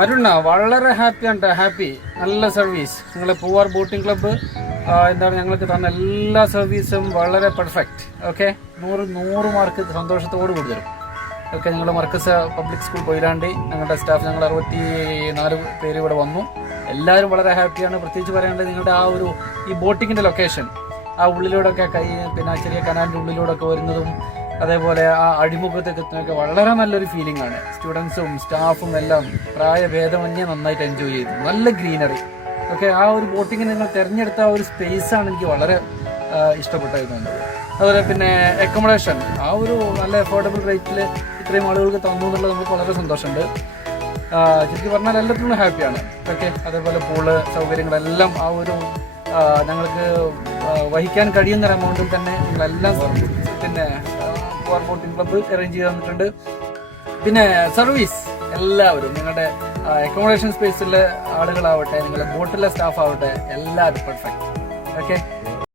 അരുണ വളരെ ഹാപ്പി, നല്ല സർവീസ്. നിങ്ങളെ പൂവാർ ബോട്ടിംഗ് ക്ലബ്ബ് എന്താണ് ഞങ്ങൾക്ക് തന്ന എല്ലാ സർവീസും വളരെ പെർഫെക്റ്റ്. ഓക്കെ, 100 മാർക്ക് സന്തോഷത്തോട് കൂടി തരും. ഓക്കെ, ഞങ്ങളുടെ മർക്കസ് പബ്ലിക് സ്കൂൾ കൊയിലാണ്ടി ഞങ്ങളുടെ സ്റ്റാഫ് ഞങ്ങൾ 64 പേര് ഇവിടെ വന്നു. എല്ലാവരും വളരെ ഹാപ്പിയാണ്. പ്രത്യേകിച്ച് പറയാനുള്ളത് നിങ്ങളുടെ ആ ഒരു ഈ ബോട്ടിങ്ങിൻ്റെ ലൊക്കേഷൻ, ആ ഉള്ളിലൂടെയൊക്കെ പിന്നെ ചെറിയ കനാലിൻ്റെ ഉള്ളിലൂടെയൊക്കെ വരുന്നതും അതേപോലെ ആ അഴിമുഖത്തൊക്കെ എത്തുന്നതൊക്കെ വളരെ നല്ലൊരു ഫീലിംഗ് ആണ്. സ്റ്റുഡൻസും സ്റ്റാഫും എല്ലാം പ്രായഭേദമന്യേ നന്നായിട്ട് എൻജോയ് ചെയ്തു. നല്ല ഗ്രീനറി. ഓക്കെ, ആ ഒരു ബോട്ടിങ്ങിന് നിങ്ങൾ തിരഞ്ഞെടുത്ത ആ ഒരു സ്പേസാണ് എനിക്ക് വളരെ ഇഷ്ടപ്പെട്ടായിരുന്നത്. അതുപോലെ പിന്നെ അക്കോമഡേഷൻ ആ ഒരു നല്ല അഫോർഡബിൾ റേറ്റിൽ ഇത്രയും ആളുകൾക്ക് തന്നു എന്നുള്ളത് നമുക്ക് വളരെ സന്തോഷമുണ്ട്. ശരിക്കും പറഞ്ഞാൽ എല്ലാത്തിനും ഹാപ്പിയാണ്. ഓക്കെ, അതേപോലെ പൂള് സൗകര്യങ്ങളെല്ലാം ആ ഒരു ഞങ്ങൾക്ക് വഹിക്കാൻ കഴിയുന്ന ഒരു എമൗണ്ടിൽ തന്നെ നിങ്ങളെല്ലാം പിന്നെ പൂവാർ ബോട്ടിംഗ് ക്ലബ്ബ് അറേഞ്ച് ചെയ്ത് തന്നിട്ടുണ്ട്. പിന്നെ സർവീസ് എല്ലാവരും നിങ്ങളുടെ അക്കോമഡേഷൻ സ്പേസിലെ ആളുകളാവട്ടെ, നിങ്ങളുടെ ബോട്ടിലെ സ്റ്റാഫ് ആവട്ടെ, എല്ലാവരും പെർഫെക്റ്റ്. ഓക്കെ.